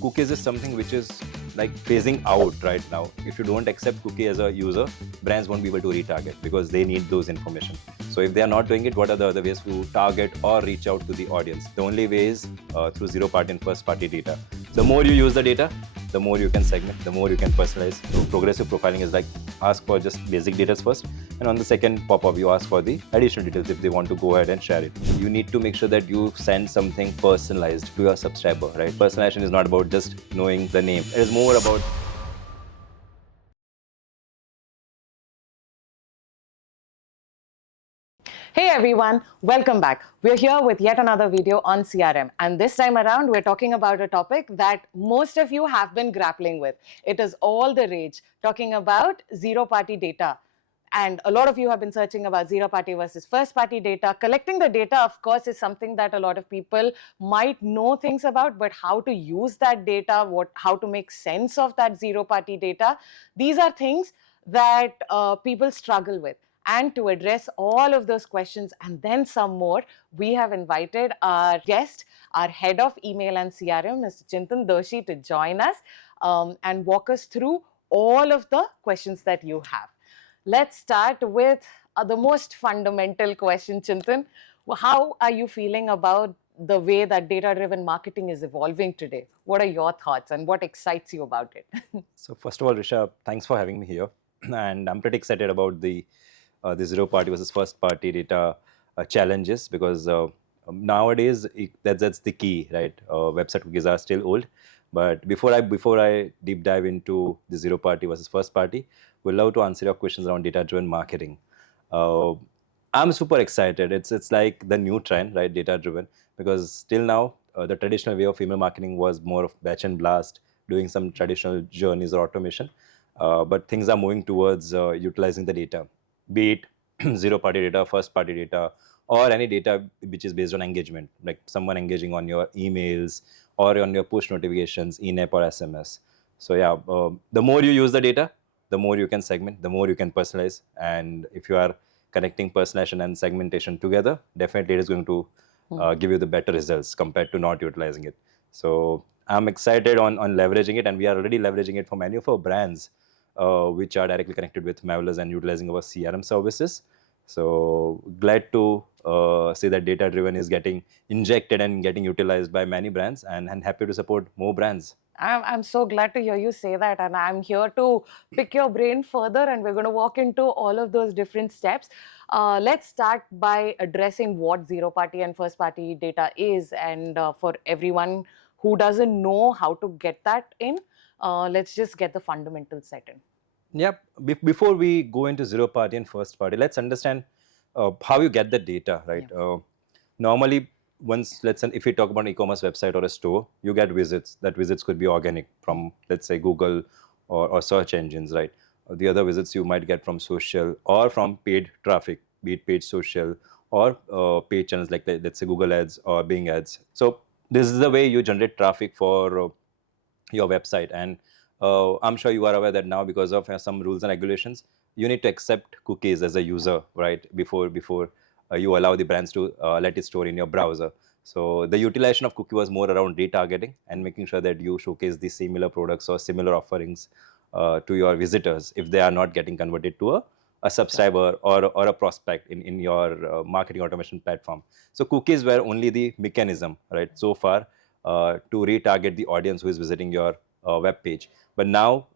Cookies is something which is like phasing out right now. If you don't accept cookie as a user, brands won't be able to retarget because they need those information. So if they are not doing it, what are the other ways to target or reach out to the audience? The only way is through zero party and first party data. The more you use the data, the more you can segment, the more you can personalize. So progressive profiling is like ask for just basic details first, and on the second pop-up you ask for the additional details if they want to go ahead and share it. You need to make sure that you send something personalized to your subscriber, right? Personalization is not about just knowing the name. It is more about Hey everyone, welcome back. We're here with yet another video on CRM, and this time around we're talking about a topic that most of you have been grappling with. It is all the rage, talking about zero-party data. And a lot of you have been searching about zero-party versus first-party data. Collecting the data, of course, is something that a lot of people might know things about, but how to use that data, how to make sense of that zero-party data, these are things that people struggle with. And to address all of those questions and then some more, we have invited our guest, our head of email and CRM, Mr. Chintan Doshi, to join us and walk us through all of the questions that you have. Let's start with the most fundamental question, Chintan. How are you feeling about the way that data-driven marketing is evolving today? What are your thoughts and what excites you about it? So first of all, Rishabh, thanks for having me here, and I'm pretty excited about the zero party versus first party data challenges because nowadays that's the key, right? Website cookies are still old, but before I deep dive into the zero party versus first party, we'd love to answer your questions around data driven marketing. Uh, I'm super excited. It's like the new trend, right? Data driven, because till now the traditional way of email marketing was more of batch and blast, doing some traditional journeys or automation. But things are moving towards utilizing the data, be it zero party data, first party data, or any data which is based on engagement, like someone engaging on your emails or on your push notifications, in-app or SMS. So yeah, the more you use the data, the more you can segment, the more you can personalize. And if you are connecting personalization and segmentation together, definitely it is going to give you the better results compared to not utilizing it. So I'm excited on leveraging it, and we are already leveraging it for many of our brands which are directly connected with Mavlers and utilizing our CRM services. So glad to say that data driven is getting injected and getting utilized by many brands, and happy to support more brands. I'm so glad to hear you say that, and I'm here to pick your brain further, and we're going to walk into all of those different steps. Let's start by addressing what zero party and first party data is, and for everyone who doesn't know how to get that in, let's just get the fundamentals set in. Yep. Before we go into zero party and first party, let's understand how you get the data, right? Yeah. Normally, once let's say if we talk about an e-commerce website or a store, you get visits. That visits could be organic from, let's say, Google or search engines, right? The other visits you might get from social or from paid traffic, be it paid social or paid channels like, let's say, Google ads or Bing ads. So this is the way you generate traffic for your website. And I'm sure you are aware that now, because of some rules and regulations, you need to accept cookies as a user, right? Before you allow the brands to let it store in your browser. So the utilization of cookie was more around retargeting and making sure that you showcase the similar products or similar offerings to your visitors if they are not getting converted to a subscriber or a prospect in your marketing automation platform. So cookies were only the mechanism, right, so far to retarget the audience who is visiting your web page. But now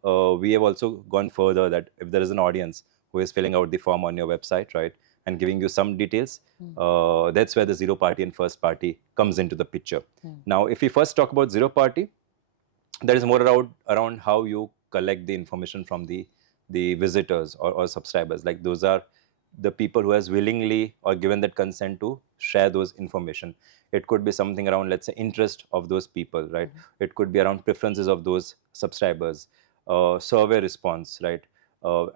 we have also gone further, that if there is an audience who is filling out the form on your website, right, and giving you some details, that's where the zero party and first party comes into the picture. Now, if we first talk about zero party, that is more around how you collect the information from the visitors or subscribers. Like those are the people who has willingly or given that consent to share those information. It could be something around, let's say, interest of those people, right? It could be around preferences of those subscribers, survey response, right?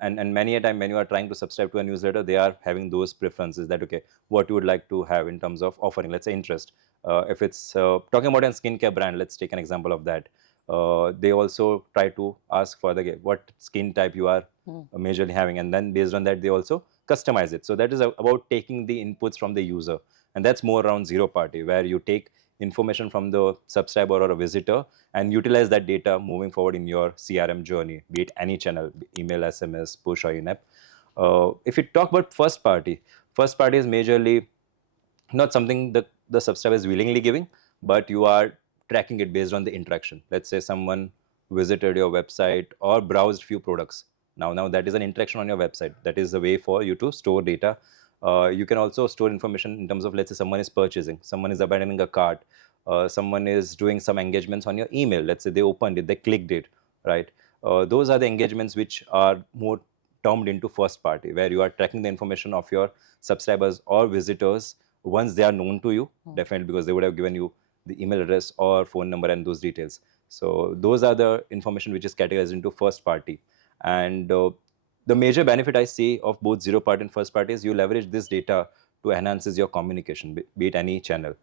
And many a time when you are trying to subscribe to a newsletter, they are having those preferences that, okay, what you would like to have in terms of offering, let's say interest. If it's talking about a skincare brand, let's take an example of that. They also try to ask for what skin type you are majorly having, and then based on that they also customize it. So that is about taking the inputs from the user, and that's more around zero party, where you take information from the subscriber or a visitor and utilize that data moving forward in your CRM journey, be it any channel, email, SMS, push, or in-app. If we talk about first party is majorly not something that the subscriber is willingly giving, but you are tracking it based on the interaction. Let's say someone visited your website or browsed few products. Now that is an interaction on your website. That is the way for you to store data. You can also store information in terms of, let's say someone is purchasing, someone is abandoning a cart, someone is doing some engagements on your email. Let's say they opened it, they clicked it, right? Those are the engagements which are more termed into first party, where you are tracking the information of your subscribers or visitors once they are known to you, definitely, because they would have given you the email address or phone number and those details. So those are the information which is categorized into first party. And the major benefit I see of both zero party and first party is you leverage this data to enhances your communication, be it any channel.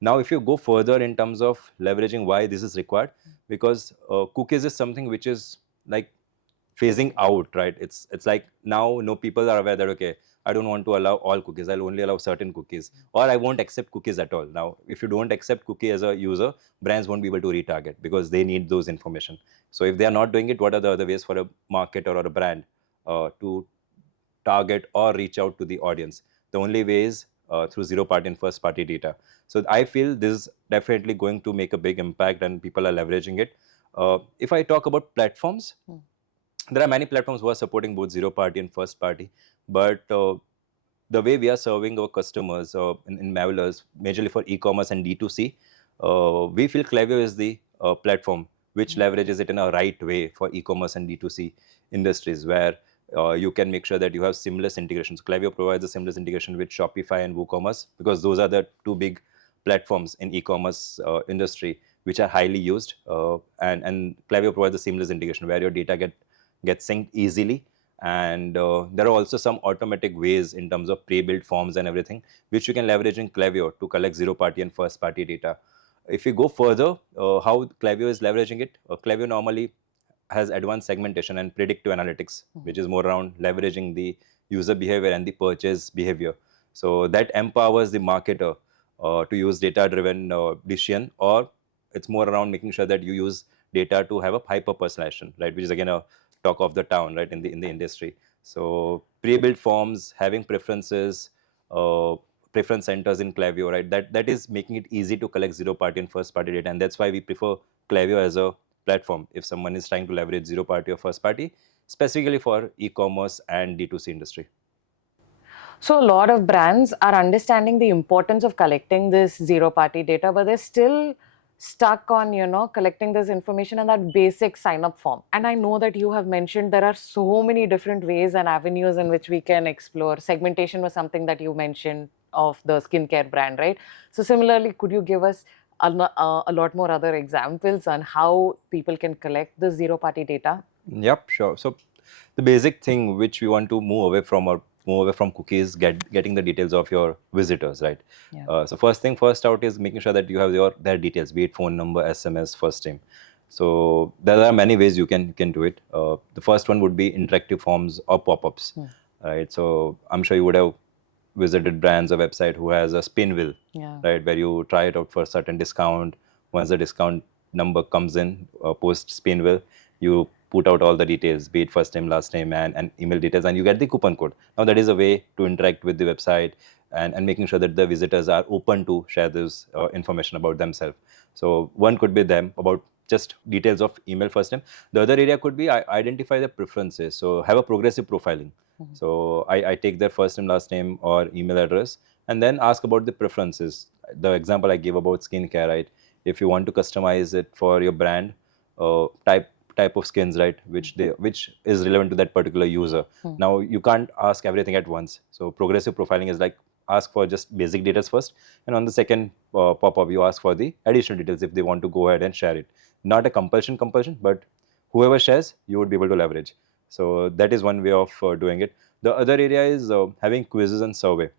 Now, if you go further in terms of leveraging why this is required, because cookies is something which is like phasing out, right? It's like now no people are aware that, okay, I don't want to allow all cookies, I'll only allow certain cookies, or I won't accept cookies at all. Now if you don't accept cookie as a user, brands won't be able to retarget because they need those information. So if they are not doing it, what are the other ways for a marketer or a brand to target or reach out to the audience? The only way is through zero party and first party data. So I feel this is definitely going to make a big impact and people are leveraging it. If I talk about platforms, there are many platforms who are supporting both zero party and first party, but the way we are serving our customers in Mavlers, majorly for e-commerce and D2C, we feel Klaviyo is the platform which leverages it in a right way for e-commerce and D2C industries, where you can make sure that you have seamless integrations. Klaviyo provides a seamless integration with Shopify and WooCommerce, because those are the two big platforms in e-commerce industry which are highly used, and Klaviyo provides a seamless integration where your data gets synced easily. And there are also some automatic ways in terms of pre-built forms and everything which you can leverage in Klaviyo to collect zero party and first party data. If we go further, how Klaviyo is leveraging it, Klaviyo normally has advanced segmentation and predictive analytics, which is more around leveraging the user behavior and the purchase behavior. So that empowers the marketer to use data-driven decision, or it's more around making sure that you use data to have a hyper personalization, right? Which is again a talk of the town, right, in the industry. So pre-built forms, having preferences, preference centers in Klaviyo, right? That is making it easy to collect zero party and first party data, and that's why we prefer Klaviyo as a platform if someone is trying to leverage zero party or first party, specifically for e-commerce and D2C industry. So a lot of brands are understanding the importance of collecting this zero party data, but they're still stuck on, collecting this information in that basic sign up form. And I know that you have mentioned there are so many different ways and avenues in which we can explore. Segmentation was something that you mentioned of the skincare brand, right? So similarly, could you give us a lot more other examples on how people can collect the zero party data? Yep, sure. So the basic thing which we want to move away from, or move away from cookies, getting the details of your visitors, right? Yeah. So first thing first out is making sure that you have their details, be it phone number, SMS, first name. So there are many ways you can do it. The first one would be interactive forms or pop-ups, right? So I'm sure you would have visited brands or website who has a spin wheel, Yeah. right, where you try it out for a certain discount. Once the discount number comes in, post spin wheel, you put out all the details, be it first name, last name, and email details, and you get the coupon code. Now that is a way to interact with the website and making sure that the visitors are open to share this information about themselves. So one could be them about just details of email, first name. The other area could be identify the preferences. So have a progressive profiling. So I take their first name, last name, or email address, and then ask about the preferences. The example I gave about skincare, right? If you want to customize it for your brand, type of skins, right, which is relevant to that particular user. Now you can't ask everything at once. So progressive profiling is like ask for just basic details first, and on the second pop-up you ask for the additional details if they want to go ahead and share it. Not a compulsion, but whoever shares, you would be able to leverage. So that is one way of doing it. The other area is having quizzes and survey.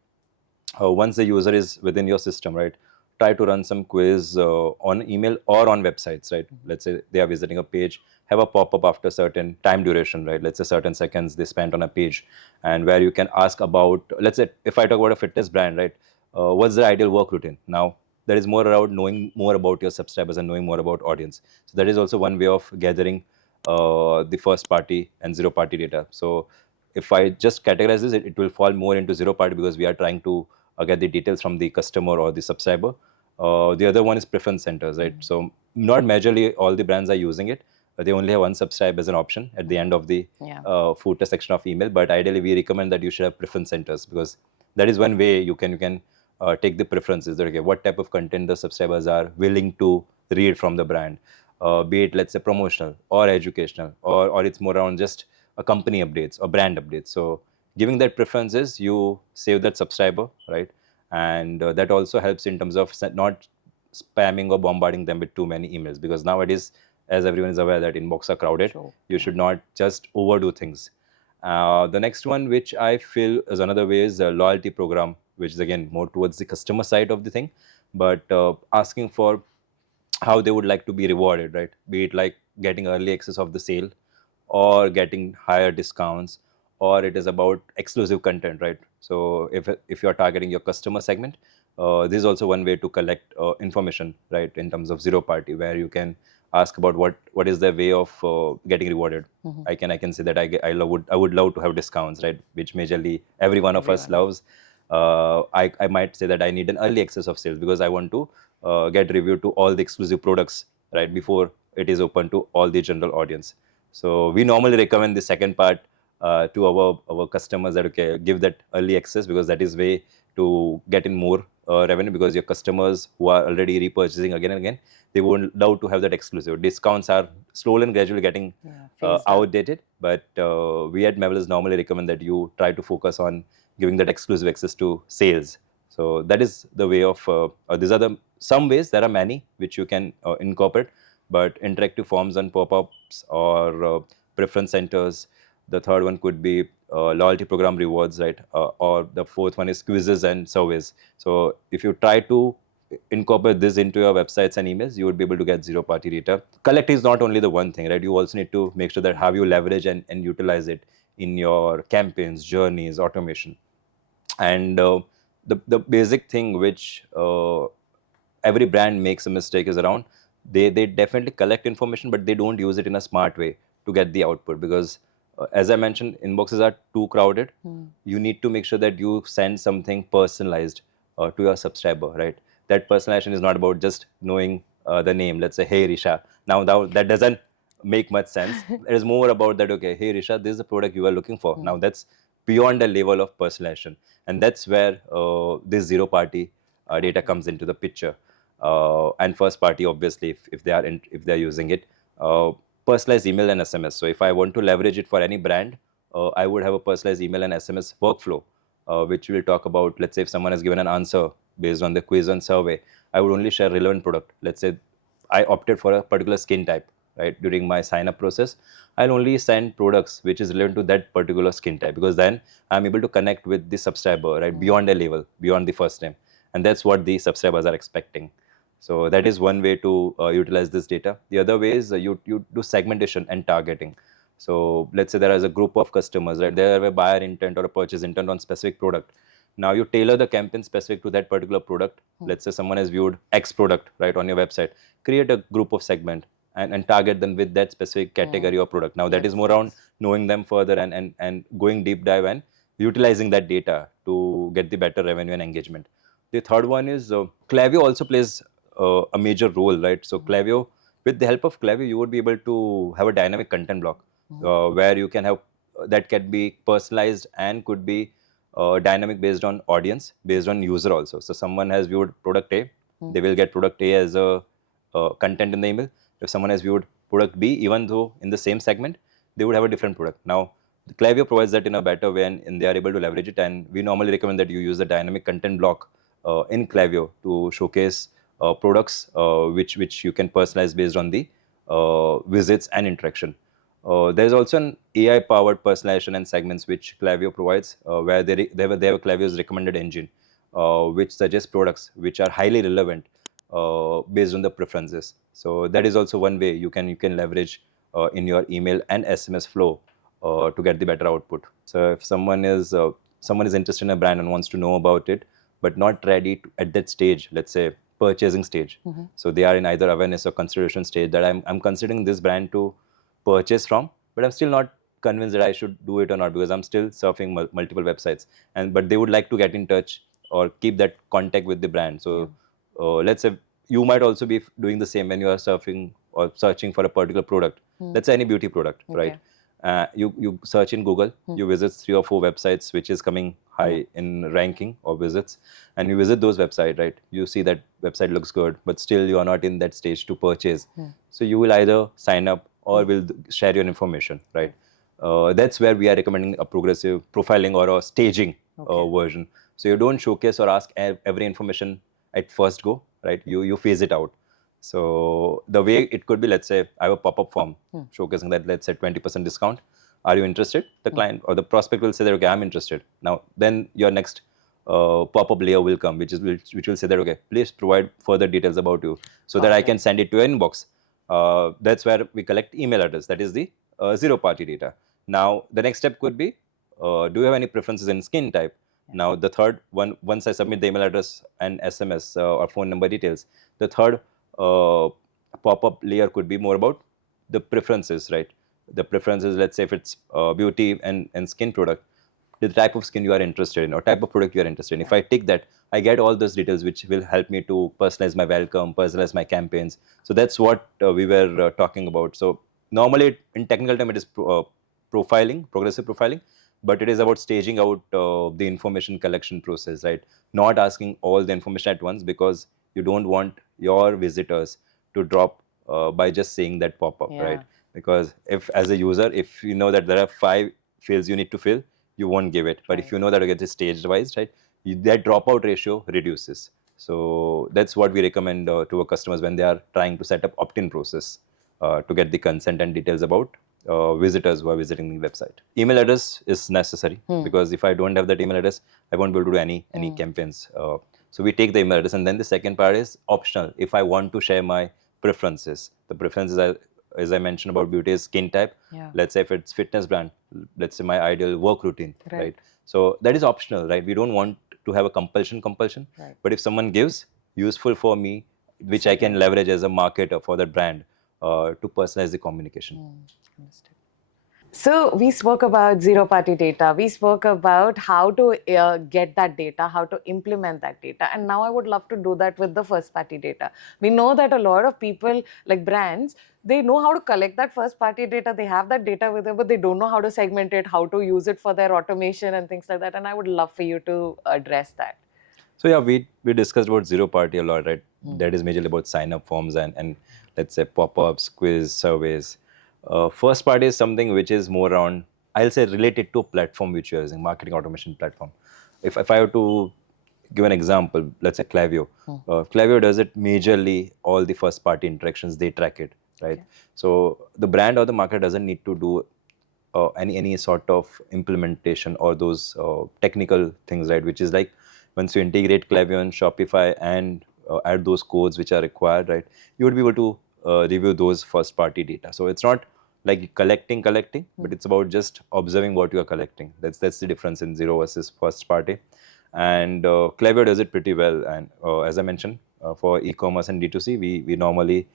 Once the user is within your system, right, try to run some quiz on email or on websites, right? Let's say they are visiting a page, have a pop-up after certain time duration, right? Let's say certain seconds they spent on a page, and where you can ask about, let's say if I talk about a fitness brand, right, what's the ideal work routine? Now that is more around knowing more about your subscribers and knowing more about audience. So that is also one way of gathering the first party and zero party data. So if I just categorize this, it will fall more into zero party because we are trying to get the details from the customer or the subscriber. The other one is preference centers, right? So not majorly all the brands are using it. They only have unsubscribe as an option at the end of the Yeah. footer section of email. But ideally, we recommend that you should have preference centers, because that is one way you can take the preferences. That, okay, what type of content the subscribers are willing to read from the brand, be it, let's say, promotional or educational, or it's more around just a company updates or brand updates. So giving that preferences, you save that subscriber, right? And that also helps in terms of not spamming or bombarding them with too many emails, because nowadays, as everyone is aware, that inbox are crowded. True. You should not just overdo things. The next one, which I feel is another way, is a loyalty program, which is again more towards the customer side of the thing, but asking for how they would like to be rewarded, right? Be it like getting early access of the sale, or getting higher discounts, or it is about exclusive content, right? So if you're targeting your customer segment, this is also one way to collect information, right, in terms of zero party, where you can ask about what is their way of getting rewarded. I can say that I would love to have discounts, right, which majorly every one of us Everyone. loves. I might say that I need an early access of sales because I want to get review to all the exclusive products, right, before it is open to all the general audience. So we normally recommend the second part to our customers, that okay, give that early access, because that is way to get in more revenue, because your customers who are already repurchasing again and again, they would love to have that exclusive. Discounts are slowly and gradually getting Phased out. outdated, but we at Mavlers normally recommend that you try to focus on giving that exclusive access to sales. So that is the way of these are the some ways. There are many which you can incorporate, but interactive forms and pop-ups, or preference centers. The third one could be loyalty program rewards, right? Or the fourth one is quizzes and surveys. So if you try to incorporate this into your websites and emails, you would be able to get zero party data. Collect is not only the one thing, right? You also need to make sure that how you leverage and utilize it in your campaigns, journeys, automation. And the basic thing which every brand makes a mistake is around, they definitely collect information, but they don't use it in a smart way to get the output, because as I mentioned, inboxes are too crowded. You need to make sure that you send something personalized to your subscriber, right? That personalization is not about just knowing the name, let's say, hey Risha. Now that doesn't make much sense. It is more about that, okay, hey Risha, this is the product you are looking for. Now that's beyond the level of personalization, and that's where this zero party data comes into the picture. And first party, obviously, if they are if they are using it, personalized email and SMS. So if I want to leverage it for any brand, I would have a personalized email and SMS workflow, which will talk about, let's say, if someone has given an answer based on the quiz and survey, I would only share relevant product. Let's say I opted for a particular skin type, right? During my sign up process, I'll only send products which is relevant to that particular skin type, because then I'm able to connect with the subscriber, right, beyond a level, beyond the first name. And that's what the subscribers are expecting. So that is one way to utilize this data. The other way is you do segmentation and targeting. So let's say there is a group of customers, right? They have a buyer intent or a purchase intent on specific product. Now you tailor the campaign specific to that particular product. Let's say someone has viewed X product, right, on your website. Create a group of segment and target them with that specific category or product. Now that is Yes, more around knowing them further and going deep dive and utilizing that data to get the better revenue and engagement. The third one is Klaviyo also plays a major role, right? So Klaviyo, with the help of Klaviyo, you would be able to have a dynamic content block where you can have that can be personalized and could be dynamic based on audience, based on user also. So someone has viewed product A, they will get product A as a content in the email. If someone has viewed product B, even though in the same segment, they would have a different product. Now, the Klaviyo provides that in a better way, and they are able to leverage it. And we normally recommend that you use the dynamic content block in Klaviyo to showcase products which you can personalize based on the visits and interaction. There's also an AI-powered personalization and segments which Klaviyo provides, where they have a Klaviyo's recommended engine, which suggests products which are highly relevant based on the preferences. So that is also one way you can leverage in your email and SMS flow to get the better output. So if someone is interested in a brand and wants to know about it, but not ready to, at that stage, let's say purchasing stage. So they are in either awareness or consideration stage, that I'm considering this brand to purchase from, but I'm still not convinced that I should do it or not, because I'm still surfing multiple websites, and but they would like to get in touch or keep that contact with the brand. So let's say you might also be doing the same when you are surfing or searching for a particular product. Let's say any beauty product, right? You search in Google, you visit 3 or 4 websites which is coming high in ranking or visits, and you visit those websites, right? You see that website looks good, but still you are not in that stage to purchase. So you will either sign up or will share your information, right? That's where we are recommending a progressive profiling or a staging version. So you don't showcase or ask every information at first go, right? You phase it out. So the way it could be, let's say I have a pop-up form showcasing that, let's say 20% discount. Are you interested? The client or the prospect will say that, okay, I'm interested. Now, then your next pop-up layer will come, which will say that, okay, please provide further details about you, so that I can send it to your inbox. That's where we collect email address. That is the zero-party data. Now, the next step could be, do you have any preferences in skin type? Now, the third one, once I submit the email address and SMS or phone number details, the third pop-up layer could be more about the preferences, right? The preferences, let's say if it's beauty and skin product, the type of skin you are interested in or type of product you are interested in. If I tick that, I get all those details which will help me to personalize my welcome, personalize my campaigns. So that's what we were talking about. So normally in technical term, it is profiling, progressive profiling, but it is about staging out the information collection process, right? Not asking all the information at once, because you don't want your visitors to drop by just seeing that pop-up, right? Because if, as a user, if you know that there are 5 fields you need to fill, you won't give it. But if you know that it is staged wise, right, that dropout ratio reduces. So that's what we recommend to our customers when they are trying to set up opt-in process to get the consent and details about visitors who are visiting the website. Email address is necessary, because if I don't have that email address, I won't be able to do any campaigns. So we take the email address, and then the second part is optional. If I want to share my preferences, the preferences are, as I mentioned about beauty, is skin type. Let's say if it's fitness brand, let's say my ideal work routine, right? So that is optional, right? We don't want to have a compulsion. But if someone gives useful for me, which I can leverage as a marketer for that brand to personalize the communication. So we spoke about zero-party data. We spoke about how to get that data, how to implement that data. And now I would love to do that with the first-party data. We know that a lot of people, like brands, they know how to collect that first-party data. They have that data with them, but they don't know how to segment it, how to use it for their automation and things like that. And I would love for you to address that. So yeah, we discussed about zero party a lot, right? That is majorly about sign up forms and let's say pop-ups, quiz, surveys. First party is something which is more around, I'll say, related to a platform which you're using, marketing automation platform. If I have to give an example, let's say Klaviyo. Klaviyo does it majorly, all the first party interactions, they track it, right? So the brand or the marketer doesn't need to do any sort of implementation or those technical things, right? Which is like, once you integrate Klaviyo and Shopify and add those codes which are required, right, you would be able to review those first party data. So it's not like collecting, but it's about just observing what you are collecting. That's the difference in zero versus first party. And Klaviyo does it pretty well. And as I mentioned, for e-commerce and D2C, we normally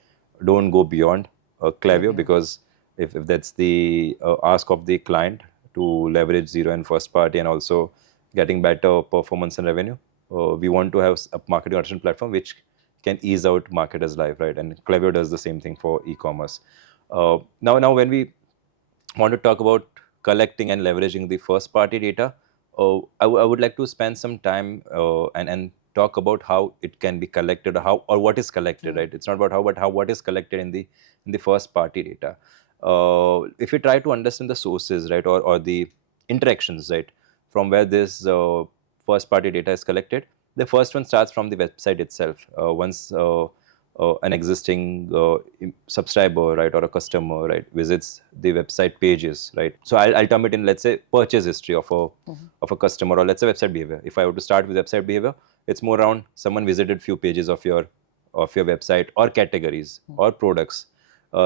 don't go beyond Klaviyo, because if that's the ask of the client to leverage zero and first party and also getting better performance and revenue, we want to have a marketing automation platform which can ease out marketers' life, right? And Klaviyo does the same thing for e-commerce. Now, when we want to talk about collecting and leveraging the first party data, I would like to spend some time and talk about how it can be collected, or what is collected, right? It's not about how, but what is collected in the first party data. If you try to understand the sources, right, or the interactions, right, from where this first party data is collected, the first one starts from the website itself. Once an existing subscriber, right, or a customer, right, visits the website pages, right. So I'll term it in, let's say, purchase history of a customer, or let's say website behavior. If I were to start with website behavior, it's more around someone visited few pages of your website, or categories or products.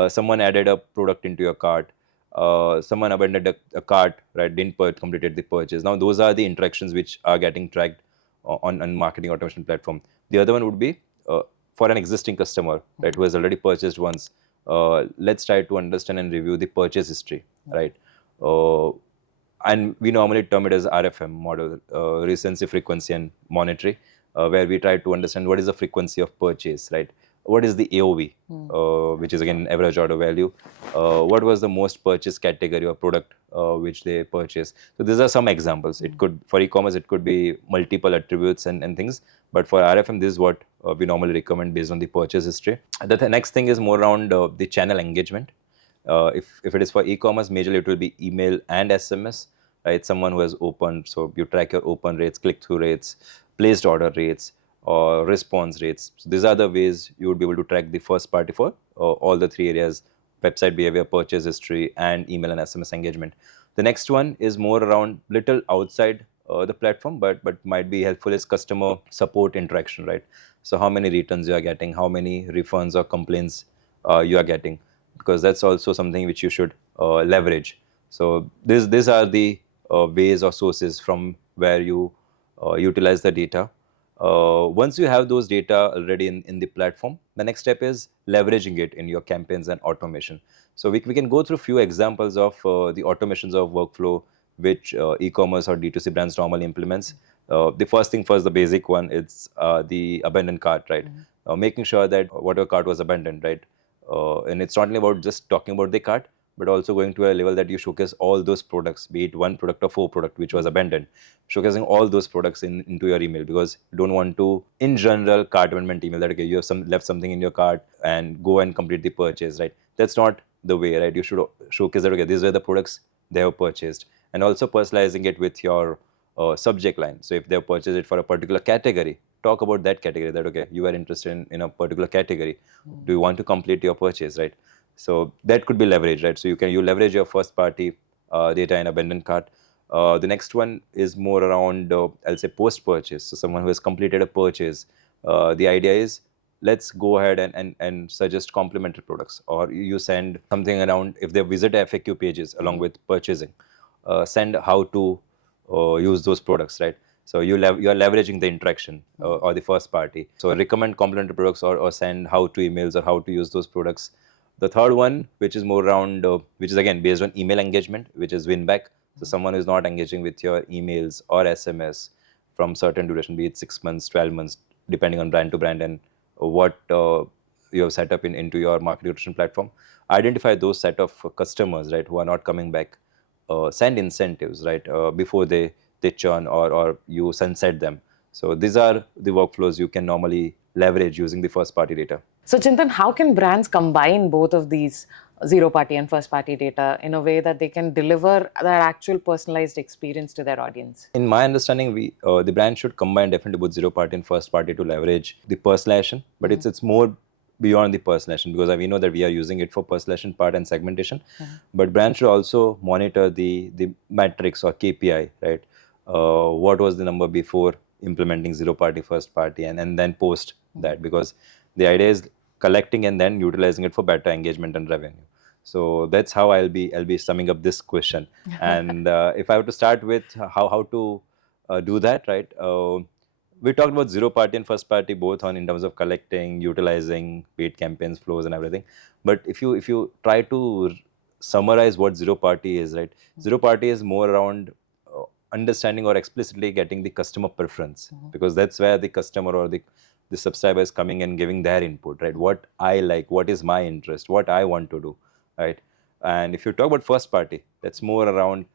Someone added a product into your cart. Someone abandoned a cart, right, didn't completed the purchase. Now those are the interactions which are getting tracked on marketing automation platform. The other one would be for an existing customer, right, who has already purchased once, let's try to understand and review the purchase history, right? Uh, and we normally term it as RFM model, recency, frequency, and monetary, where we try to understand what is the frequency of purchase, right? What is the AOV, which is again average order value? What was the most purchased category or product which they purchased? So these are some examples. It could, for e-commerce, it could be multiple attributes and things, but for RFM, this is what we normally recommend based on the purchase history. The next thing is more around the channel engagement. If it is for e-commerce, majorly it will be email and SMS, right? Someone who has opened, so you track your open rates, click-through rates, placed order rates, or response rates. So these are the ways you would be able to track the first party for all the three areas: website behavior, purchase history, and email and SMS engagement. The next one is more around little outside the platform, but might be helpful, is customer support interaction, right? So how many returns you are getting, how many refunds or complaints you are getting, because that's also something which you should leverage. So these are the ways or sources from where you utilize the data. Once you have those data already in the platform, the next step is leveraging it in your campaigns and automation. So we can go through few examples of the automations of workflow which e-commerce or D2C brands normally implements. The first thing first, the basic one, it's the abandoned cart, right? Making sure that whatever cart was abandoned, right? And it's not only about just talking about the cart, but also going to a level that you showcase all those products, be it one product or four product which was abandoned, showcasing all those products into your email, because you don't want to, in general, cart abandonment email that, okay, you have left something in your cart and go and complete the purchase, right? That's not the way, right? You should showcase that, okay, these are the products they have purchased, and also personalizing it with your subject line. So if they have purchased it for a particular category, talk about that category, that, okay, you are interested in a particular category. Do you want to complete your purchase, right? So that could be leveraged, right? So you leverage your first party data in abandoned cart. The next one is more around, I'll say, post purchase. So someone who has completed a purchase, the idea is, let's go ahead and suggest complementary products, or you send something around, if they visit FAQ pages along with purchasing, send how to use those products, right? So you are leveraging the interaction or the first party. So recommend complementary products, or send how to emails or how to use those products. The third one, which is more around, which is again based on email engagement, which is win back. So someone who is not engaging with your emails or SMS from certain duration, be it 6 months, 12 months, depending on brand to brand and what you have set up into your market automation platform. Identify those set of customers, right, who are not coming back. Send incentives, right, before they churn, or you sunset them. So these are the workflows you can normally leverage using the first party data. So, Chintan, how can brands combine both of these zero party and first party data in a way that they can deliver that actual personalized experience to their audience? In my understanding, the brand should combine definitely both zero party and first party to leverage the personalization, but it's more beyond the personalization, because we know that we are using it for personalization part and segmentation, but brands should also monitor the metrics or KPI, right? What was the number before implementing zero party, first party, and then post that, because the idea is collecting and then utilizing it for better engagement and revenue. So that's how I'll be summing up this question. And if I were to start with how to do that, right? We talked about zero party and first party both on in terms of collecting, utilizing, paid campaigns, flows, and everything. But if you try to summarize what zero party is, right? Zero party is more around understanding or explicitly getting the customer preference, because that's where the customer or the subscriber is coming and giving their input, right? What I like, what is my interest, what I want to do, right? And if you talk about first party, that's more around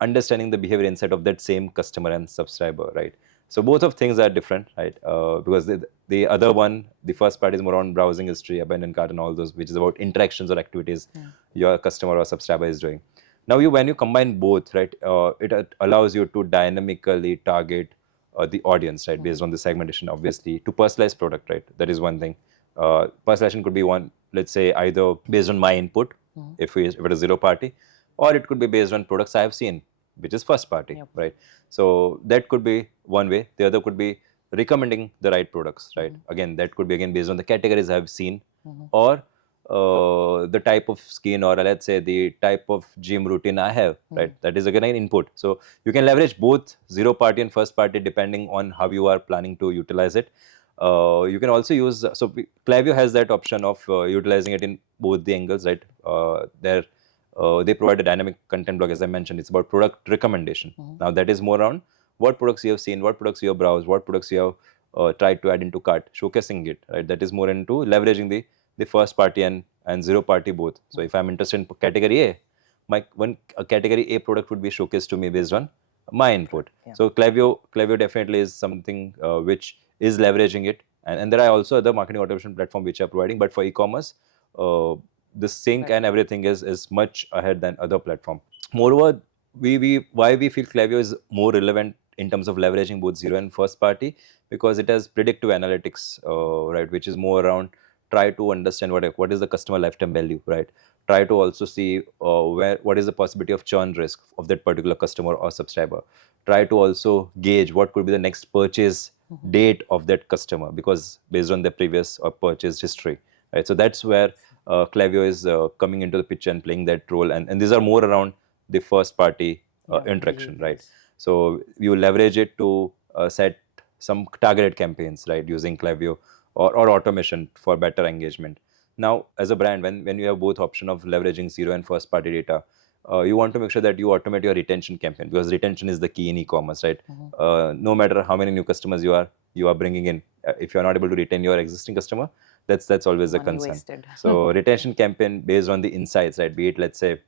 understanding the behavior inside of that same customer and subscriber, right? So both of things are different, right? Because the other one, the first part is more on browsing history, abandoned cart, and all those, which is about interactions or activities your customer or subscriber is doing. Now, when you combine both, right, it allows you to dynamically target the audience, right, based on the segmentation, obviously, to personalize product, right? That is one thing. Personalization could be one, let's say, either based on my input, if it is zero party, or it could be based on products I have seen, which is first party, right? So that could be one way. The other could be recommending the right products, right? Again, that could be based on the categories I have seen, or the type of skin, or let's say the type of gym routine I have, right? That is again an input. So you can leverage both zero party and first party depending on how you are planning to utilize it. You can also use, Klaviyo has that option of utilizing it in both the angles, right? They provide a dynamic content block, as I mentioned. It's about product recommendation. Now that is more around what products you have seen, what products you have browsed, what products you have tried to add into cart, showcasing it, right? That is more into leveraging the first party and zero party both. So if I'm interested in category A, a category A product would be showcased to me based on my input. So Klaviyo definitely is something which is leveraging it, and there are also other marketing automation platform which are providing. But for e-commerce, the sync and everything is much ahead than other platform. Moreover, we why we feel Klaviyo is more relevant in terms of leveraging both zero and first party, because it has predictive analytics, right, which is more around try to understand what is the customer lifetime value, right? Try to also see what is the possibility of churn risk of that particular customer or subscriber. Try to also gauge what could be the next purchase date of that customer, because based on their previous or purchase history, right? So that's where Klaviyo is coming into the picture and playing that role, and these are more around the first party interaction, right? So you leverage it to set some targeted campaigns, right, using Klaviyo, or automation for better engagement. Now, as a brand, when you have both option of leveraging zero and first party data, you want to make sure that you automate your retention campaign, because retention is the key in e-commerce, right? No matter how many new customers you are bringing in, if you are not able to retain your existing customer, that's always a Money concern. wasted. So retention campaign based on the insights, right? Be it, let's say,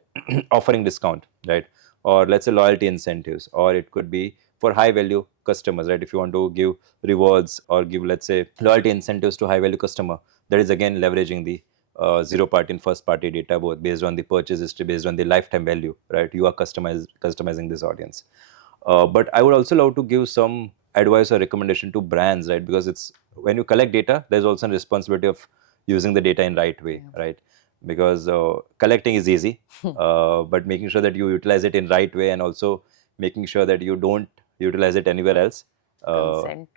offering discount, right? Or let's say loyalty incentives, or it could be for high value customers, right? If you want to give rewards or give, let's say, loyalty incentives to high value customer, that is again leveraging the zero party and first party data, both based on the purchase history, based on the lifetime value, right? You are customizing this audience. But I would also love to give some advice or recommendation to brands, right? Because it's, when you collect data, there's also a responsibility of using the data in right way, right? Because collecting is easy, but making sure that you utilize it in right way, and also making sure that you don't utilize it anywhere else.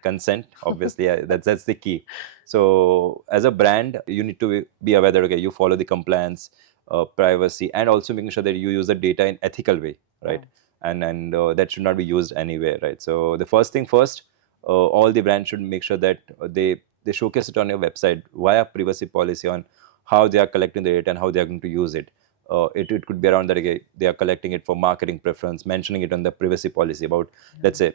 Consent, obviously, yeah, that's the key. So as a brand, you need to be aware that, okay, you follow the compliance, privacy, and also making sure that you use the data in ethical way, right? And that should not be used anywhere, right? So the first thing first, all the brands should make sure that they showcase it on your website via privacy policy on how they are collecting the data and how they are going to use it. It could be around that, okay, they are collecting it for marketing preference, mentioning it on the privacy policy about, let's say,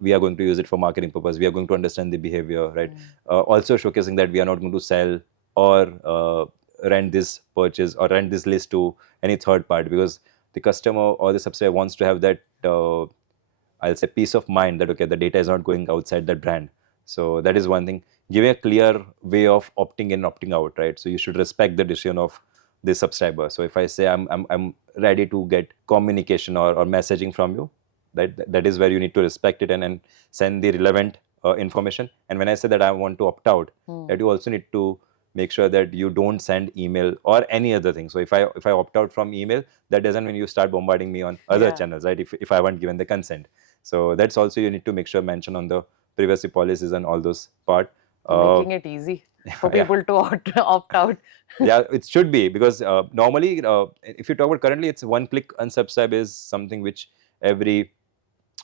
we are going to use it for marketing purpose, we are going to understand the behavior, right? Also showcasing that we are not going to sell or rent this purchase or rent this list to any third party, because the customer or the subscriber wants to have that I'll say peace of mind that, okay, the data is not going outside that brand. So that is one thing. Giving a clear way of opting in, opting out, right? So you should respect the decision of the subscriber. So if I say I'm ready to get communication or messaging from you, that is where you need to respect it, and send the relevant information. And when I say that I want to opt out, that you also need to make sure that you don't send email or any other thing. So if I opt out from email, that doesn't mean you start bombarding me on other channels, right? If I haven't given the consent. So that's also, you need to make sure mention on the privacy policies and all those part. Making it easy for people to opt out. Yeah, it should be, because normally, if you talk about currently, it's one click unsubscribe is something which every,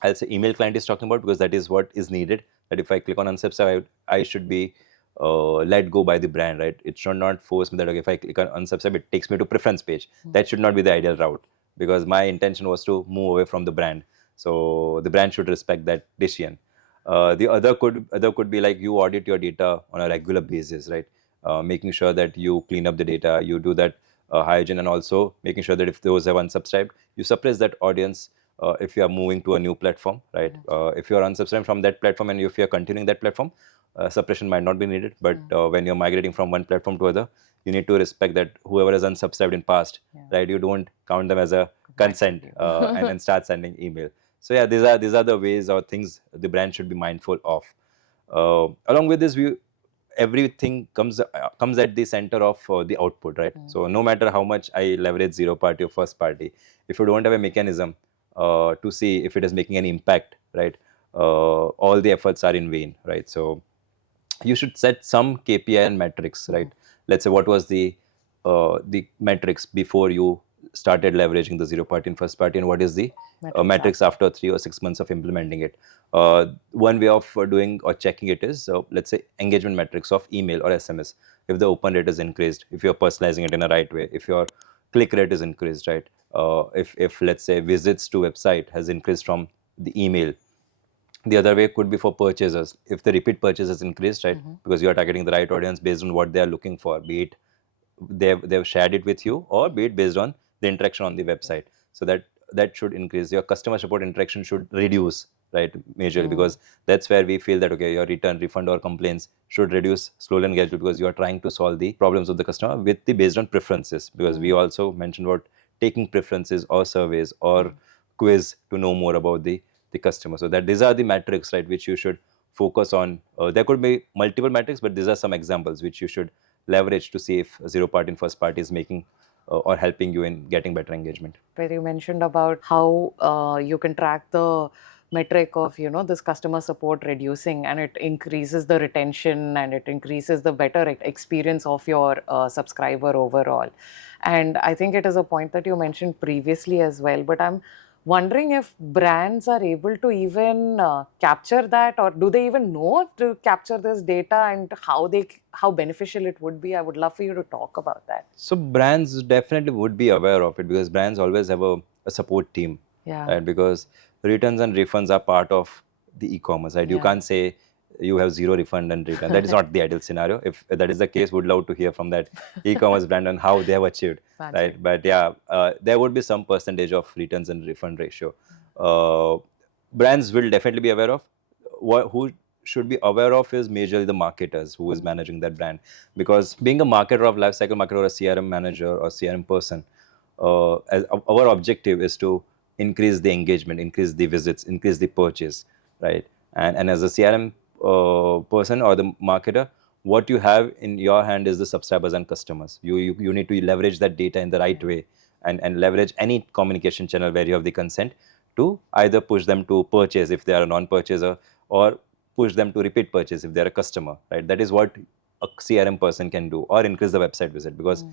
I'll say, email client is talking about, because that is what is needed. That if I click on unsubscribe, I should be let go by the brand, right? It should not force me that, okay, if I click on unsubscribe, it takes me to preference page. That should not be the ideal route, because my intention was to move away from the brand. So the brand should respect that decision. The other could be like, you audit your data on a regular basis, right? Making sure that you clean up the data, you do that hygiene, and also making sure that if those have unsubscribed, you suppress that audience. If you are moving to a new platform, right? If you are unsubscribed from that platform and if you are continuing that platform, suppression might not be needed. But when you're migrating from one platform to other, you need to respect that whoever has unsubscribed in past, right? You don't count them as a consent and then start sending email. So yeah, these are the ways or things the brand should be mindful of. Along with this, everything comes at the center of the output, right? So no matter how much I leverage zero party or first party, if you don't have a mechanism to see if it is making any impact, right? All the efforts are in vain, right? So you should set some KPI and metrics, right? Let's say, what was the metrics before you started leveraging the zero party and first party, and what is the metrics after 3 or 6 months of implementing it. One way of doing or checking it is, let's say, engagement metrics of email or SMS. If the open rate is increased, if you're personalizing it in a right way, if your click rate is increased, right? If let's say visits to website has increased from the email. The other way could be for purchasers. If the repeat purchase has increased, right, because you are targeting the right audience based on what they are looking for, be it they've shared it with you, or be it based on the interaction on the website. So that should increase. Your customer support interaction should reduce, right, majorly, because that's where we feel that, okay, your return, refund, or complaints should reduce slowly and gradually, because you are trying to solve the problems of the customer with the based on preferences. Because we also mentioned about taking preferences or surveys or quiz to know more about the customer. So that these are the metrics, right, which you should focus on. There could be multiple metrics, but these are some examples which you should leverage to see if zero party and first party is making or helping you in getting better engagement. Where you mentioned about how you can track the metric of this customer support reducing, and it increases the retention and it increases the better experience of your subscriber overall. And I think it is a point that you mentioned previously as well, but I'm wondering if brands are able to even capture that, or do they even know to capture this data, and how beneficial it would be. I would love for you to talk about that. So brands definitely would be aware of it, because brands always have a support team, right? Because returns and refunds are part of the e-commerce, right? You can't say you have zero refund and return. That is not the ideal scenario. If that is the case, would love to hear from that e-commerce brand and how they have achieved, right? But yeah, there would be some percentage of returns and refund ratio. Brands will definitely be aware of. Who should be aware of is majorly the marketers who is managing that brand. Because being a marketer of lifecycle marketer, or a CRM manager or CRM person, as our objective is to increase the engagement, increase the visits, increase the purchase, right? And as a CRM person or the marketer, what you have in your hand is the subscribers and customers. You need to leverage that data in the right way, and leverage any communication channel where you have the consent to either push them to purchase if they are a non-purchaser, or push them to repeat purchase if they're a customer, right? That is what a CRM person can do, or increase the website visit, because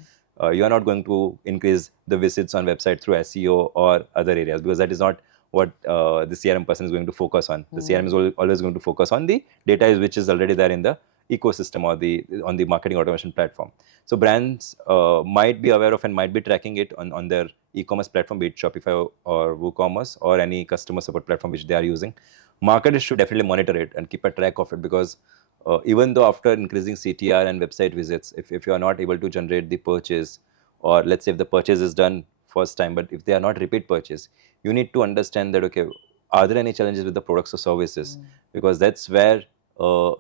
you are not going to increase the visits on website through SEO or other areas, because that is not what the CRM person is going to focus on. The CRM is always going to focus on the data which is already there in the ecosystem, or on the marketing automation platform. So brands might be aware of and might be tracking it on their e-commerce platform, be it Shopify or WooCommerce or any customer support platform which they are using. Marketers should definitely monitor it and keep a track of it, because even though after increasing CTR and website visits, if you are not able to generate the purchase, or let's say if the purchase is done first time, but if they are not repeat purchase, you need to understand that, okay, are there any challenges with the products or services? Because that's where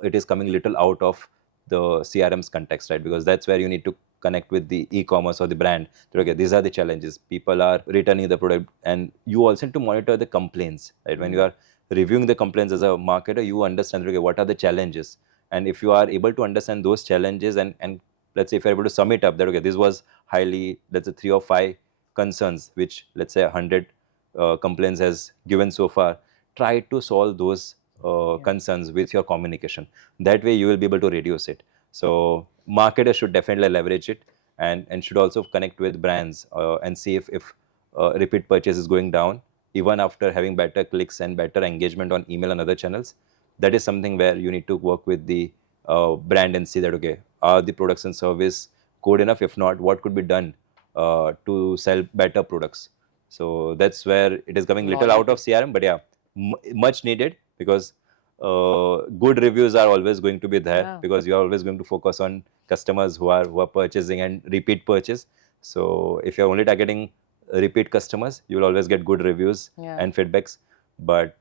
it is coming little out of the CRM's context, right? Because that's where you need to connect with the e-commerce or the brand. That, okay, these are the challenges. People are returning the product, and you also need to monitor the complaints, right? When you are reviewing the complaints as a marketer, you understand, okay, what are the challenges, and if you are able to understand those challenges, and let's say if you're able to sum it up that, okay, this was highly, let's say 3 or 5 concerns which, let's say 100 complaints has given so far, try to solve those concerns with your communication. That way you will be able to reduce it. So marketers should definitely leverage it, and should also connect with brands and see if repeat purchase is going down even after having better clicks and better engagement on email and other channels. That is something where you need to work with the brand and see that, okay, are the products and service good enough? If not, what could be done to sell better products? So that's where it is coming little out of CRM, but yeah, much needed, because good reviews are always going to be there, because you are always going to focus on customers who are purchasing and repeat purchase. So if you're only targeting repeat customers, you will always get good reviews and feedbacks. But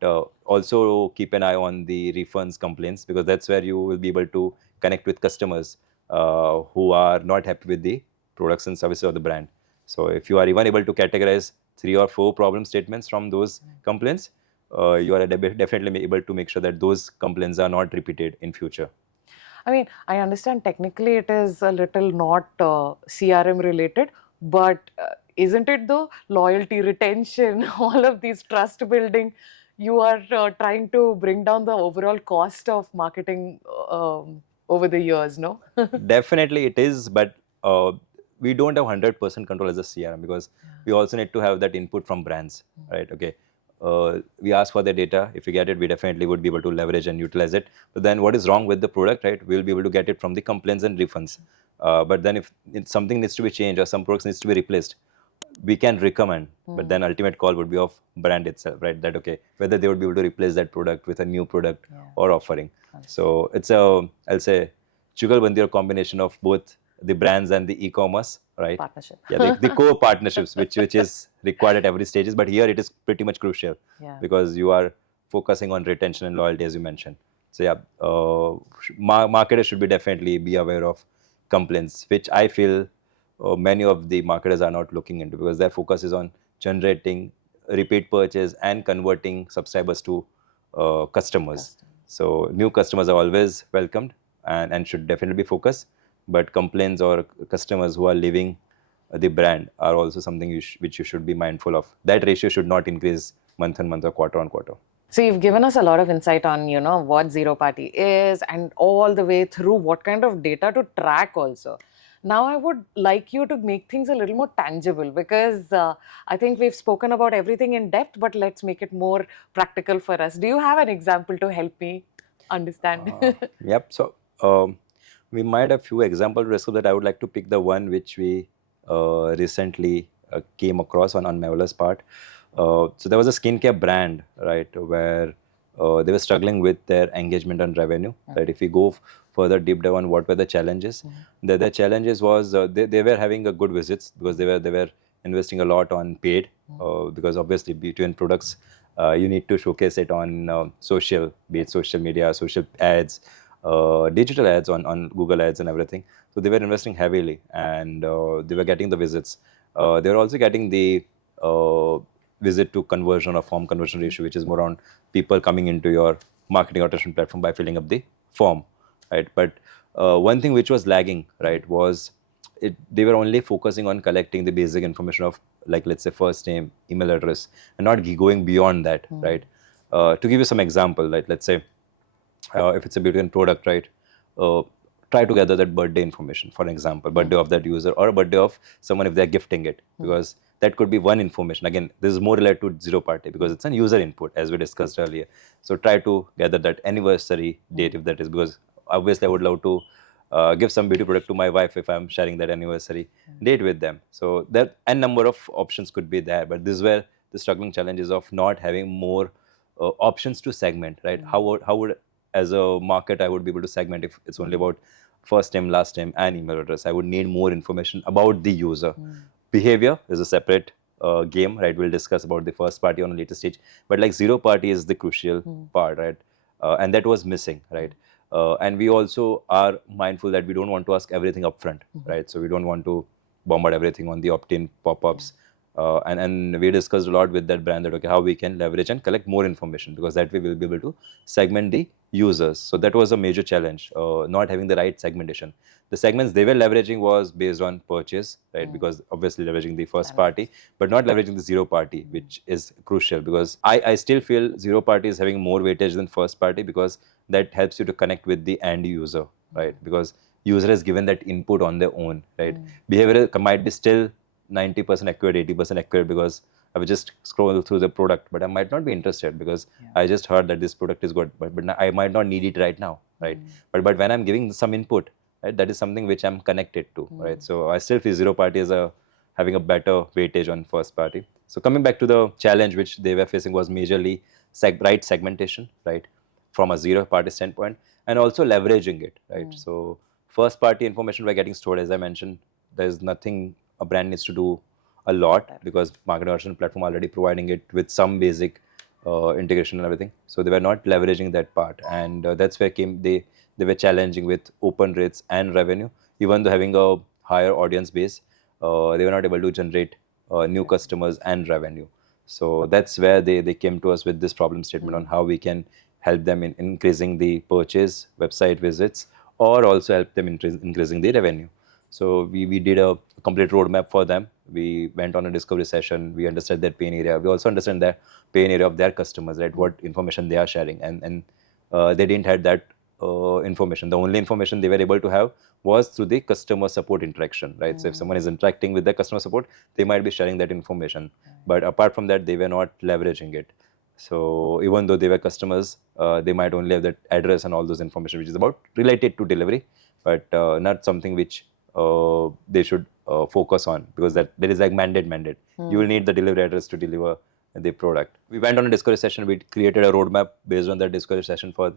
also keep an eye on the refunds, complaints, because that's where you will be able to connect with customers who are not happy with the products and services of the brand. So if you are even able to categorize 3 or 4 problem statements from those complaints, you are definitely able to make sure that those complaints are not repeated in future. I mean, I understand technically it is a little not CRM related, but isn't it though? Loyalty, retention, all of these trust building, you are trying to bring down the overall cost of marketing over the years, no? Definitely it is, but we don't have 100% control as a CRM, because we also need to have that input from brands, right? Okay, we ask for the data. If we get it, we definitely would be able to leverage and utilize it. But then what is wrong with the product, right? We'll be able to get it from the complaints and refunds. But then if something needs to be changed or some products needs to be replaced, we can recommend, but then ultimate call would be of brand itself, right? That okay, whether they would be able to replace that product with a new product or offering. So it's a, I'll say, jugalbandi or combination of both the brands and the e-commerce, right? Partnership. Yeah, the core partnerships, which is required at every stages, but here it is pretty much crucial because you are focusing on retention and loyalty, as you mentioned. So yeah, marketers should be definitely be aware of complaints, which I feel many of the marketers are not looking into, because their focus is on generating repeat purchase and converting subscribers to customers. So new customers are always welcomed and should definitely be focused, but complaints or customers who are leaving the brand are also something which you should be mindful of. That ratio should not increase month on month or quarter on quarter. So you've given us a lot of insight on, what zero party is, and all the way through what kind of data to track also. Now I would like you to make things a little more tangible, because I think we've spoken about everything in depth, but let's make it more practical for us. Do you have an example to help me understand? Yep. So we might have few examples to discuss, that I would like to pick the one which we recently came across on Mavlers' part. So there was a skincare brand, right, where they were struggling with their engagement and revenue. Right, if we go further deep dive on what were the challenges, the challenges was they were having a good visits, because they were investing a lot on paid, because obviously between products you need to showcase it on social, be it social media, social ads, digital ads on Google ads and everything. So they were investing heavily, and they were getting the visits. They were also getting the visit to conversion or form conversion ratio, which is more on people coming into your marketing automation platform by filling up the form, right? But one thing which was lagging, right, was they were only focusing on collecting the basic information of, like, let's say, first name, email address, and not going beyond that, right? To give you some example, like, let's say, if it's a beauty and product, right, try to gather that birthday information, for example, birthday of that user or birthday of someone if they're gifting it, because that could be one information. Again, this is more related to zero party because it's an user input, as we discussed earlier. So try to gather that anniversary date, if that is, because obviously I would love to give some beauty product to my wife if I'm sharing that anniversary date with them. So that n number of options could be there, but this is where the struggling challenge is of not having more options to segment, right? How would as a market I would be able to segment if it's only about first name, last name, and email address? I would need more information about the user. Behavior is a separate game, right? We'll discuss about the first party on a later stage, but like zero party is the crucial part, right? And that was missing, right? And we also are mindful that we don't want to ask everything upfront, right? So we don't want to bombard everything on the opt-in pop-ups. And we discussed a lot with that brand that, okay, how we can leverage and collect more information, because that way we'll be able to segment the users. So that was a major challenge, not having the right segmentation. The segments they were leveraging was based on purchase, right? Because obviously leveraging the first party, but not leveraging the zero party, which is crucial, because I still feel zero party is having more weightage than first party, because that helps you to connect with the end user, right? Because user has given that input on their own, right? Behavioral might be still 90% accurate, 80% accurate, because I would just scroll through the product, but I might not be interested because I just heard that this product is good, but I might not need it right now, right? But when I'm giving some input, right, that is something which I'm connected to, right? So I still feel zero party is having a better weightage on first party. So coming back to the challenge which they were facing was majorly right segmentation, right, from a zero party standpoint, and also leveraging it, right? So first party information we're getting stored, as I mentioned. There's nothing a brand needs to do a lot, because marketing automation platform already providing it with some basic integration and everything. So they were not leveraging that part, and that's where they were challenging with open rates and revenue. Even though having a higher audience base, they were not able to generate new customers and revenue. So that's where they came to us with this problem statement on how we can help them in increasing the purchase, website visits, or also help them increasing the revenue. So we did a complete roadmap for them. We went on a discovery session. We understood their pain area. We also understand the pain area of their customers, right? What information they are sharing, and they didn't have that information. The only information they were able to have was through the customer support interaction, right? So if someone is interacting with the customer support, they might be sharing that information. But apart from that, they were not leveraging it. So even though they were customers, they might only have that address and all those information which is about related to delivery, but not something which they should focus on, because that there is like mandate. You will need the delivery address to deliver the product. We went on a discovery session. We created a roadmap based on that discovery session for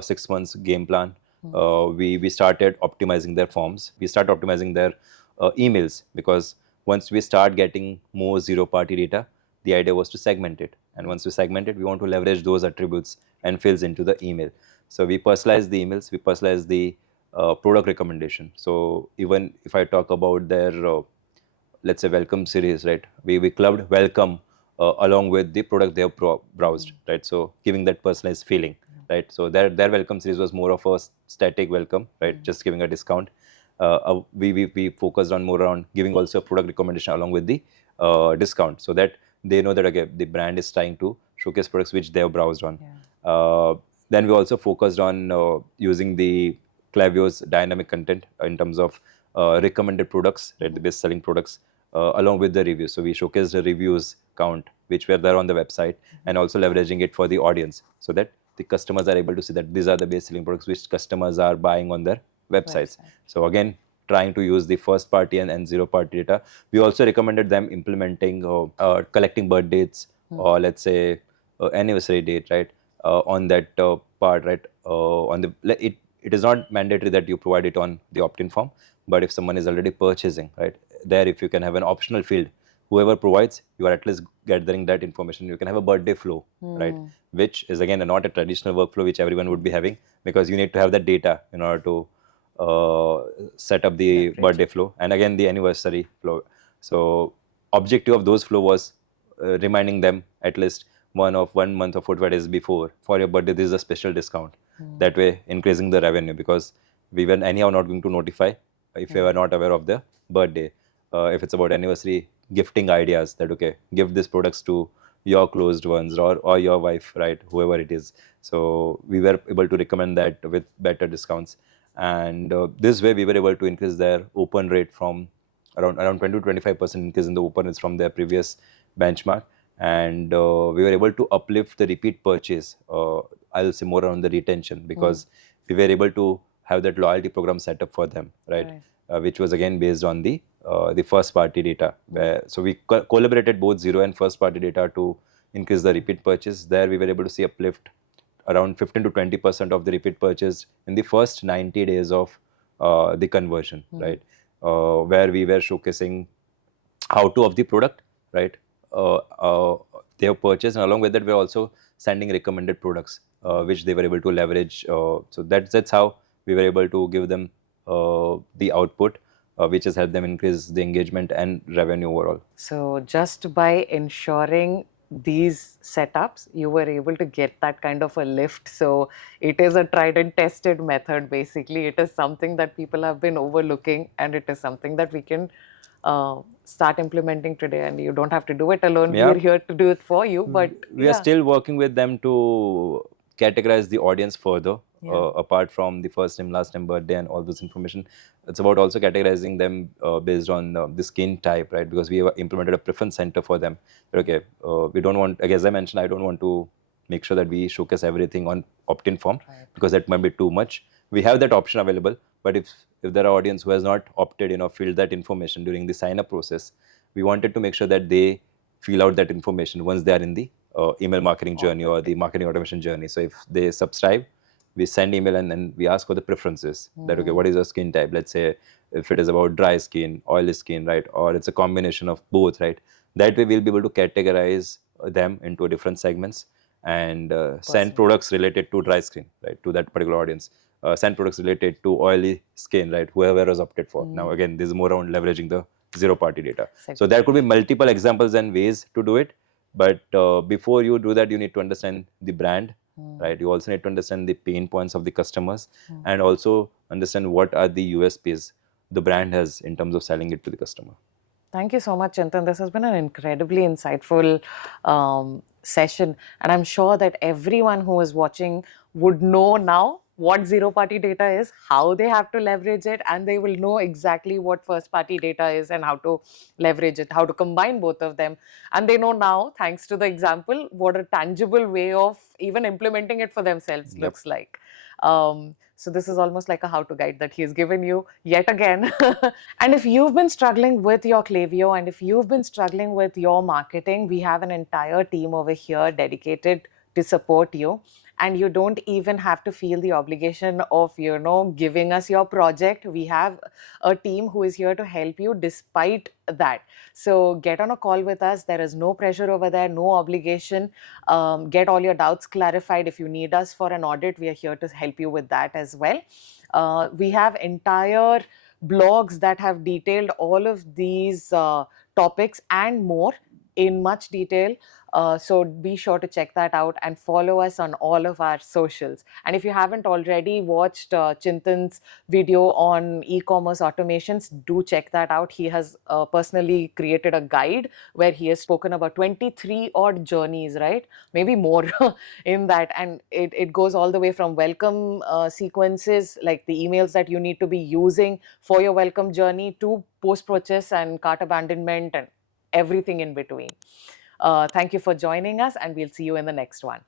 6 months game plan. We started optimizing their forms. We started optimizing their emails, because once we start getting more zero party data, the idea was to segment it. And once we segment it, we want to leverage those attributes and fields into the email. So we personalize the emails, we personalize the product recommendation. So even if I talk about their let's say welcome series, right? We clubbed welcome along with the product they have browsed, right? So giving that personalized feeling, right? So their welcome series was more of a static welcome, right? Just giving a discount. We focused on more on giving also a product recommendation along with the discount, so that they know that again the brand is trying to showcase products which they have browsed on. Then we also focused on using the Klaviyo's dynamic content in terms of recommended products, right? The best selling products along with the reviews. So we showcased the reviews count which were there on the website, and also leveraging it for the audience, so that the customers are able to see that these are the best selling products which customers are buying on their websites. So again, trying to use the first party and zero party data. We also recommended them implementing collecting birth dates, or let's say anniversary date, right? On that part, right? On the it is not mandatory that you provide it on the opt-in form, but if someone is already purchasing, right, there if you can have an optional field, whoever provides, you are at least gathering that information. You can have a birthday flow, right, which is again not a traditional workflow which everyone would be having, because you need to have that data in order to set up the birthday flow and again the anniversary flow. So objective of those flow was reminding them at least 1 month or 45 days before, for your birthday this is a special discount. That way increasing the revenue, because we were anyhow not going to notify if you are not aware of the birthday. If it's about anniversary, gifting ideas that okay, give these products to your closed ones, or your wife, right, whoever it is. So we were able to recommend that with better discounts, and this way we were able to increase their open rate from around 20 to 25% increase in the open rates from their previous benchmark. And we were able to uplift the repeat purchase, I'll say more around the retention, because we were able to have that loyalty program set up for them, right? Which was again based on the first party data. So we collaborated both zero and first party data to increase the repeat purchase. There we were able to see uplift around 15 to 20% of the repeat purchase in the first 90 days of the conversion, right? Where we were showcasing how to of the product, right? They have purchased, and along with that, we're also sending recommended products, which they were able to leverage. So that's how we were able to give them the output, which has helped them increase the engagement and revenue overall. So just by ensuring these setups, you were able to get that kind of a lift. So it is a tried and tested method, basically. It is something that people have been overlooking, and it is something that we can start implementing today, and you don't have to do it alone. Yeah. We're here to do it for you, but we are still working with them to categorize the audience further, apart from the first name, last name, birthday, and all this information. It's about also categorizing them based on the skin type, right? Because we have implemented a preference center for them. Okay, we don't want, as I mentioned, I don't want to make sure that we showcase everything on opt-in form, because that might be too much. We have that option available, but if there are audience who has not opted in or filled that information during the sign up process, we wanted to make sure that they fill out that information once they are in the email marketing journey or the marketing automation journey. So if they subscribe, we send email and then we ask for the preferences that okay, what is your skin type? Let's say if it is about dry skin, oily skin, right, or it's a combination of both, right? That way we'll be able to categorize them into different segments and send products related to dry skin, right, to that particular audience. Send products related to oily skin, right, whoever has opted for. Now again, this is more around leveraging the zero party data. So there could be multiple examples and ways to do it, but before you do that, you need to understand the brand, right? You also need to understand the pain points of the customers, and also understand what are the USPs the brand has in terms of selling it to the customer. Thank you so much, Chintan. This has been an incredibly insightful session, and I'm sure that everyone who is watching would know now what zero-party data is, how they have to leverage it, and they will know exactly what first-party data is and how to leverage it, how to combine both of them. And they know now, thanks to the example, what a tangible way of even implementing it for themselves Yep. looks like. So this is almost like a how-to guide that he's given you yet again. And if you've been struggling with your Klaviyo and if you've been struggling with your marketing, we have an entire team over here dedicated to support you. And you don't even have to feel the obligation of, giving us your project. We have a team who is here to help you despite that. So get on a call with us. There is no pressure over there, no obligation. Get all your doubts clarified. If you need us for an audit, we are here to help you with that as well. We have entire blogs that have detailed all of these topics and more in much detail. So be sure to check that out and follow us on all of our socials. And if you haven't already watched Chintan's video on e-commerce automations, do check that out. He has personally created a guide where he has spoken about 23 odd journeys, right? Maybe more in that. And it goes all the way from welcome sequences, like the emails that you need to be using for your welcome journey, to post-purchase and cart abandonment and everything in between. Thank you for joining us, and we'll see you in the next one.